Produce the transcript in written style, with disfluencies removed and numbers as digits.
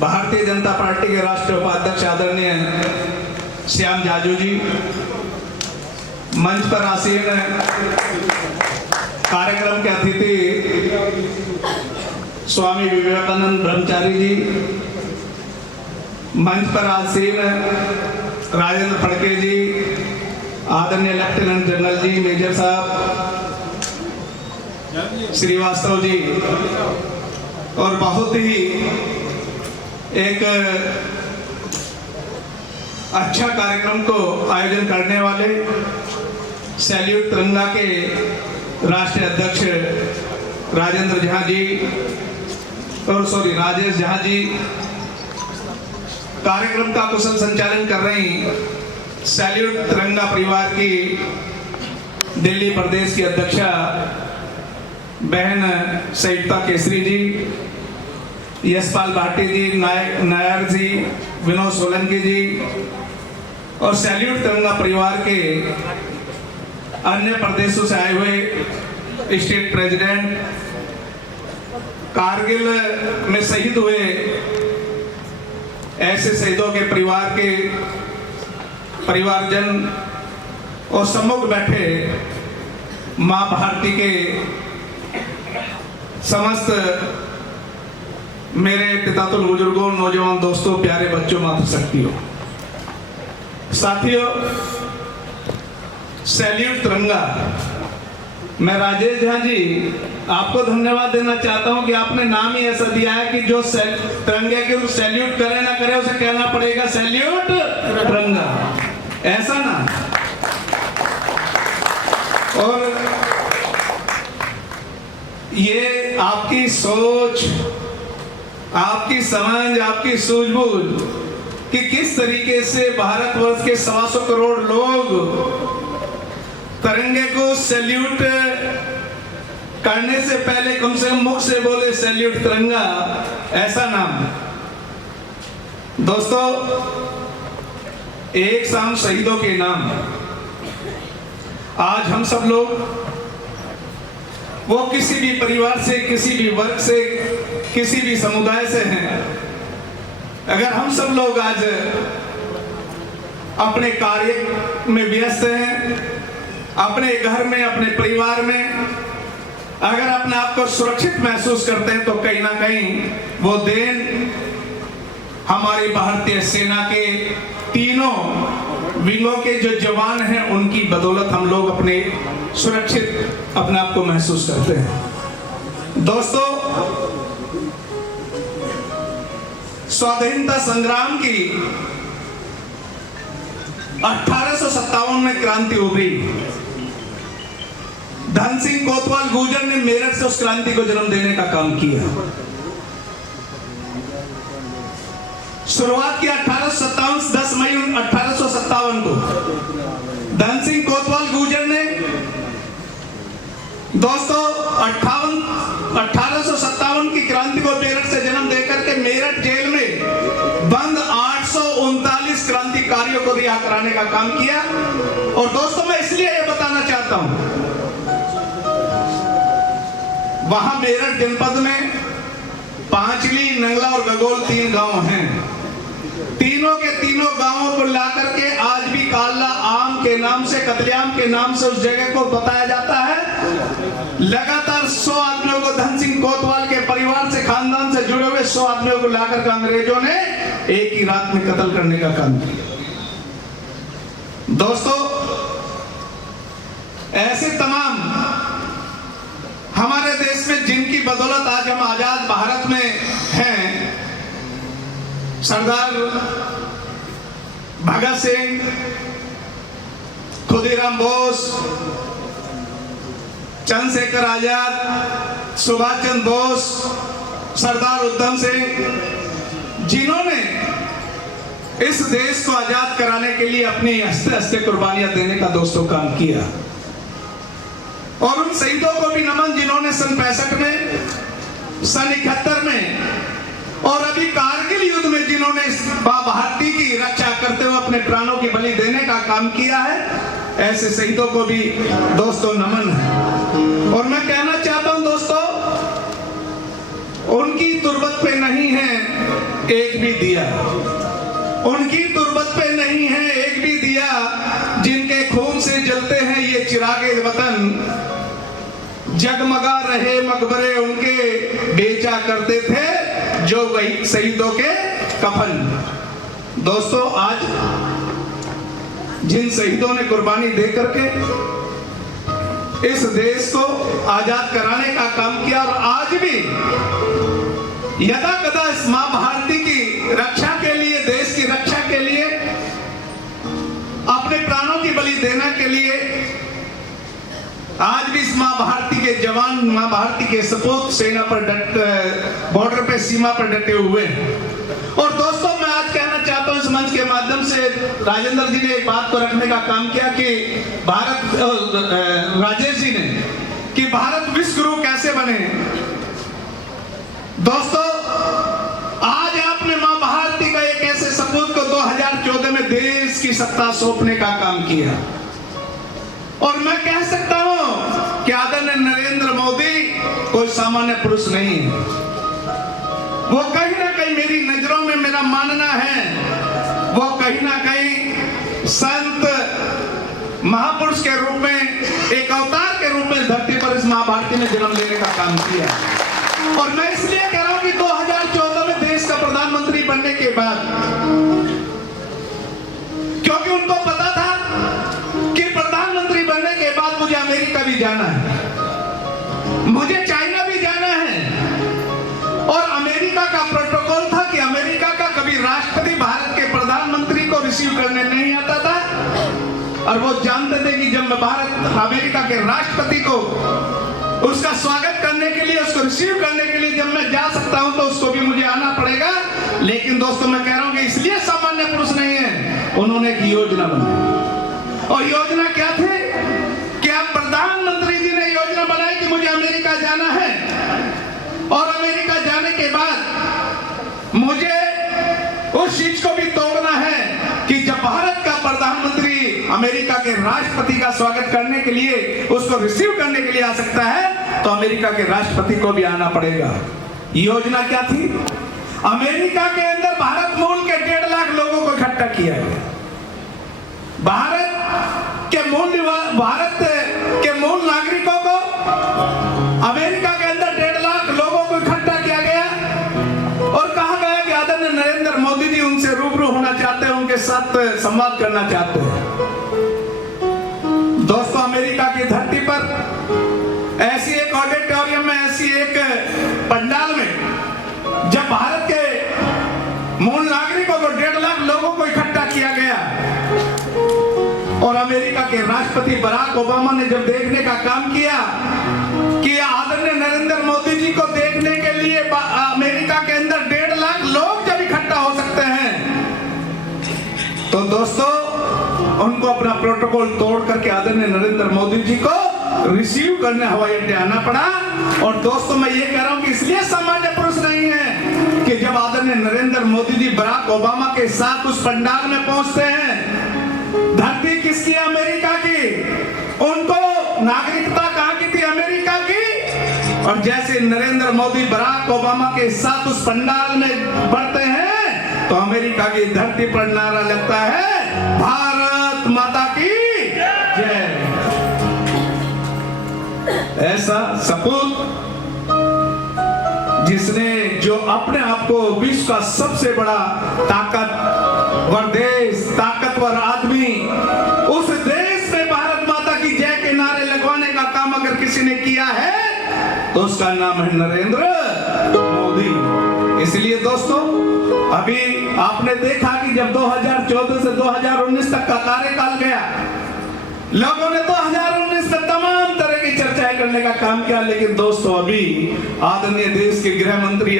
Bharatiya Janata party के राष्ट्रीय उपाध्यक्ष आदरणीय श्याम जाजू जी, मंच पर आसीन कार्यक्रम के अतिथि स्वामी विवेकानंद ब्रह्मचारी जी, मंच पर आसीन राजेंद्र फड़के जी, आदरणीय लेफ्टिनेंट जनरल जी, मेजर साहब श्रीवास्तव जी, और बहुत ही एक अच्छा कार्यक्रम को आयोजन करने वाले सैल्यूट तिरंगा के राष्ट्रीय अध्यक्ष राजेश झा जी, कार्यक्रम का कुशल संचालन कर रही सैल्यूट तिरंगा परिवार की दिल्ली प्रदेश की अध्यक्षा बहन संयुक्ता केसरी जी, यशपाल भाटी जी, नायर जी, विनोद सोलंकी जी, और सैल्यूट तिरंगा परिवार के अन्य प्रदेशों से आए हुए स्टेट प्रेसिडेंट, कारगिल में शहीद हुए ऐसे शहीदों के परिवार के परिवारजन और सम्मुख बैठे मां भारती के समस्त मेरे पितातुल बुजुर्गों, नौजवान दोस्तों, प्यारे बच्चों, मातृशक्तियों, साथियों, सैल्यूट तिरंगा। मैं राजेश झा जी आपको धन्यवाद देना चाहता हूं कि आपने नाम ही ऐसा दिया है कि जो तिरंगे के सैल्यूट करे ना करे उसे कहना पड़ेगा सैल्यूट तिरंगा, ऐसा ना। और ये आपकी सोच, आपकी समझ, आपकी सूझबूझ कि किस तरीके से भारतवर्ष के 125 करोड़ लोग तिरंगे को सैल्यूट करने से पहले कम से कम मुख से बोले सैल्यूट तिरंगा, ऐसा नाम। दोस्तों, एक शाम शहीदों के नाम। आज हम सब लोग, वो किसी भी परिवार से, किसी भी वर्ग से, किसी भी समुदाय से हैं, अगर हम सब लोग आज अपने कार्य में व्यस्त हैं, अपने घर में, अपने परिवार में अगर अपने आप को सुरक्षित महसूस करते हैं, तो कहीं ना कहीं वो देन हमारी भारतीय सेना के तीनों विंगों के जो जवान हैं उनकी बदौलत हम लोग अपने सुरक्षित अपने आप को महसूस करते हैं। दोस्तों, स्वाधीनता संग्राम की 1857 में क्रांति उभरी। धन सिंह कोतवाल गुर्जर ने मेरठ से उस क्रांति को जन्म देने का काम किया। शुरुआत की 1857, 10 मई 1857 को धन सिंह कोतवाल गुर्जर ने दोस्तों 1857 की क्रांति को मेरठ से जन्म देकर के मेरठ जेल में बंद 839 क्रांतिकारियों को रिहा कराने का काम किया। और दोस्तों, मैं इसलिए ये बताना चाहता हूं, वहां मेरठ जनपद में पांचली, नंगला और गगोल 3 गांव हैं। तीनों के तीनों गांवों को लाकर के आज भी काला आम के नाम से, कतलेआम के नाम से उस जगह को बताया जाता है। लगातार 100 आदमियों को, धन सिंह कोतवाल के परिवार से, खानदान से जुड़े हुए 100 आदमियों को लाकर के अंग्रेजों ने एक ही रात में कत्ल करने का काम किया। दोस्तों, ऐसे तमाम हमारे देश में जिनकी बदौलत आज हम आजाद भारत में हैं, सरदार भगत सिंह, खुदीराम बोस, चंद्रशेखर आजाद, सुभाष चंद्र बोस, सरदार उधम सिंह, जिन्होंने इस देश को आजाद कराने के लिए अपनी हंसते हंसते कुर्बानियां देने का दोस्तों काम किया। और उन शहीदों को भी नमन जिन्होंने सन 65 में, सन 71 में और अभी कारगिल युद्ध में जिन्होंने मां भारती की रक्षा करते हुए अपने प्राणों की बलि देने का काम किया है, ऐसे शहीदों को भी दोस्तों नमन है। और मैं कहना चाहता हूं दोस्तों, उनकी तुरबत पे नहीं है एक भी दिया, उनकी तुरबत पे नहीं है एक भी दिया, जिनके खून से जलते हैं ये चिरागे वतन, जगमगा रहे मकबरे उनके बेचा करते थे जो वही शहीदों के कफन। दोस्तों, आज जिन शहीदों ने कुर्बानी दे करके इस देश को आजाद कराने का काम किया और आज भी यदा कदा इस मां भारती की रक्षा के लिए, देश की रक्षा के लिए, अपने प्राणों की बलि देने के लिए आज भी इस मां भारती के जवान, मां भारती के सपूत सेना पर बॉर्डर पे, सीमा पर डटे हुए हैं। और दोस्तों, मैं आज कहना चाहता हूं इस मंच के माध्यम से, राजेंद्र जी ने एक बात को रखने का काम किया कि राजेश जी ने, कि भारत विश्व गुरु कैसे बने। दोस्तों, आज आपने मां भारती का एक ऐसे सपूत को 2014 में देश की सत्ता सौंपने का काम किया, और मैं कह सकता हूं कि आदरणीय नरेंद्र मोदी कोई सामान्य पुरुष नहीं है। वो कहीं ना कहीं मेरी नजरों में, मेरा मानना है, वो कहीं ना कहीं संत महापुरुष के रूप में, एक अवतार के रूप में धरती पर इस मां भारती ने जन्म लेने का काम किया। और मैं इसलिए कह रहा हूं कि 2014 में देश का प्रधानमंत्री बनने के बाद, क्योंकि उनको पता था कि प्रधानमंत्री बनने के बाद मुझे अमेरिका भी जाना है, मुझे चाइना भी जाना है, और अमेरिका का प्रोटोकॉल था कि अमेरिका का कभी राष्ट्रपति भारत के प्रधानमंत्री को रिसीव करने नहीं आता था, और वो जानते थे कि जब मैं भारत अमेरिका के राष्ट्रपति को उसका स्वागत करने के लिए, उसको रिसीव करने के लिए जब मैं जा सकता हूं तो उसको भी मुझे आना पड़ेगा। लेकिन दोस्तों, मैं कह रहा हूं कि इसलिए सामान्य पुरुष नहीं है, उन्होंने एक योजना बनाई। और योजना क्या थी कि अब प्रधानमंत्री जी ने योजना बनाई कि मुझे अमेरिका जाना है, और अमेरिका जाने के बाद मुझे उस चीज को भी तोड़ना है कि जब भारत का प्रधानमंत्री अमेरिका के राष्ट्रपति का स्वागत करने के लिए, उसको रिसीव करने के लिए आ सकता है, तो अमेरिका के राष्ट्रपति को भी आना पड़ेगा। योजना क्या थी? अमेरिका के अंदर भारत मूल के 1.5 लाख लोगों को इकट्ठा किया गया। भारत के मूल नागरिकों को अमेरिका के अंदर 1.5 लाख लोगों को इकट्ठा किया गया, और कहा गया कि आदरणीय नरेंद्र मोदी जी उनसे रूबरू होना चाहते हैं, उनके साथ संवाद करना चाहते हैं। दोस्तों, अमेरिका की धरती पर ऐसी एक ऑडिटोरियम में, ऐसी एक पंडाल में जब भारत के मूल नागरिकों को 1.5 लाख लोगों को इकट्ठा किया गया, और अमेरिका के राष्ट्रपति बराक ओबामा ने जब देखने का काम किया कि आदरणीय नरेंद्र मोदी जी को देखने के लिए अमेरिका के अंदर 1.5 लाख लोग जब इकट्ठा हो सकते हैं, तो दोस्तों उनको अपना प्रोटोकॉल तोड़ करके आदरणीय नरेंद्र मोदी जी को रिसीव करने हवाई अड्डे आना पड़ा। और दोस्तों, मैं ये कह रहा हूं कि इसलिए सामान्य पुरुष नहीं है कि जब आदरणीय नरेंद्र मोदी जी बराक ओबामा के साथ उस पंडाल में पहुंचते हैं, धरती किसकी? अमेरिका की। उनको नागरिकता कहां की थी? अमेरिका की। और जैसे नरेंद्र मोदी बराक ओबामा के साथ उस पंडाल में बढ़ते हैं, तो अमेरिका की धरती पर नारा लगता है, भारत माता की जय। ऐसा सपूत जिसने, जो अपने आप को विश्व का सबसे बड़ा ताकतवर देश, ताकतवर आदमी, उस देश में भारत माता की जय के नारे लगवाने का काम अगर किसी ने किया है, तो उसका नाम है नरेंद्र मोदी। इसलिए दोस्तों, अभी आपने देखा कि जब 2014 से 2019 तक का कार्यकाल गया, लोगों ने 2019 में तमाम तरह की चर्चाएं करने का काम किया, लेकिन दोस्तों अभी आदरणीय देश के गृह मंत्री